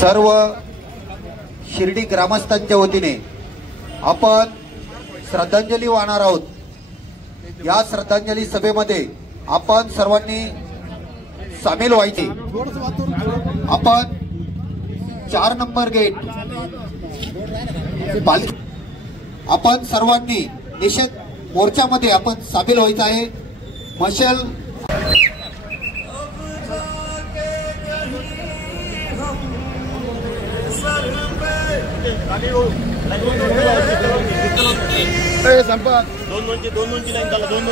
सर्व शिर्डी ग्रामस्थांच्या वतीने आपण श्रद्धांजली वाहणार आहोत। या श्रद्धांजली सभेमध्ये आपण सर्वांनी सामील व्हायचे। आपण 4 नंबर गेट आपण सर्वांनी निषेध मोर्चामध्ये आपण सामील व्हायचं आहे। मशाल संपा दोन लाईन झाला दोन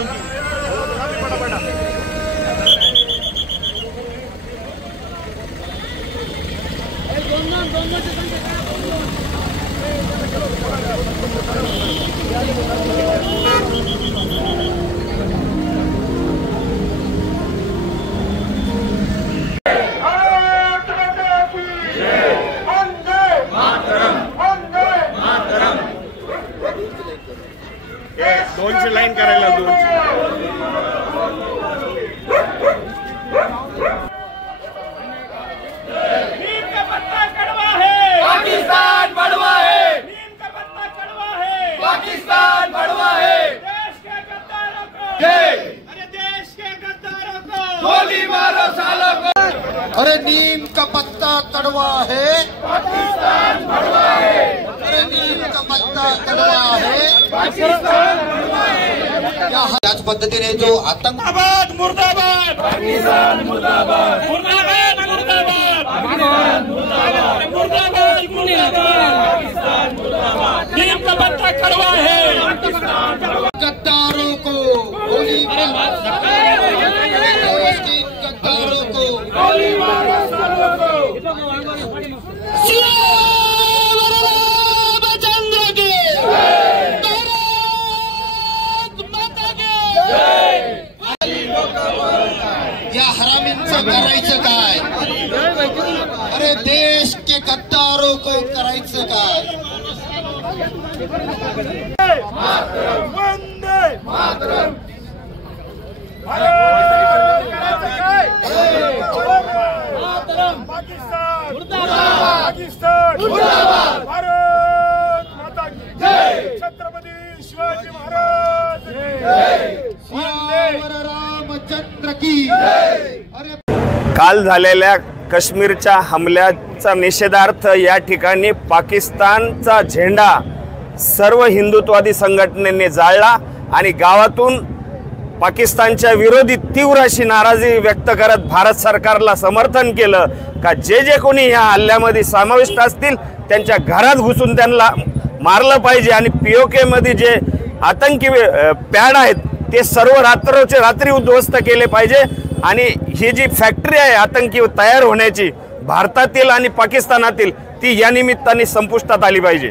दोनशे लाईन करायला नीम का पत्ता कड़वा है, पाकिस्तान बड़वा है। नीम का पत्ता कड़वा है, पाकिस्तान बड़वा है। देश के गद्दारों को जय, अरे देश के गद्दारों को गोली मारो सालों को। अरे नीम का पत्ता कड़वा है, पाकिस्तान बड़वा है। अरे नीम का पत्ता कड़वा है, पाकिस्तान बड़वा है। याच पद्धतीने जो आतंकवाद मुर्दाबाद, पाकिस्तान मुर्दाबाद, मुर्दाबाद मुर्दाबाद, पाकिस्तान मुर्दाबाद, मुर्दाबाद मुर्दाबाद, पाकिस्तान मुर्दाबाद। नीम का पत्ता कड़वा है, पाकिस्तान कड़वा। गद्दारों को गोली मारो, गद्दारों को गोली मारो सालों को। या हरामींचं करायचं काय? अरे देश के गद्दारों को करायचं काय? वंदे मातरम। पाकिस्तान मुर्दाबाद, पाकिस्तान मुर्दाबाद। भारत माता की जय। छत्रपती शिवाजी महाराज की जय। सियावर रामचंद्र की जय। अरे काल झालेल्या काश्मीरच्या हमल्याचा निषेधार्थ या ठिकाणी पाकिस्तानचा झेंडा सर्व हिंदुत्ववादी संघटनेने जाळला आणि गावातून पाकिस्तानच्या विरोधी तीव्र अशी नाराजी व्यक्त करत भारत सरकारला समर्थन केलं का जे कोणी या हल्ल्यामध्ये समाविष्ट असतील त्यांच्या घरात घुसून त्यांना मारलं पाहिजे आणि POK मध्ये जे आतंकी पॅड आहेत ते सर्व रात्रोचे रात्री उद्ध्वस्त केले पाहिजे आणि ही जी फॅक्टरी आहे आतंकी तयार होण्याची भारतातील आणि पाकिस्तानातील ती या निमित्ताने संपुष्टात आली पाहिजे।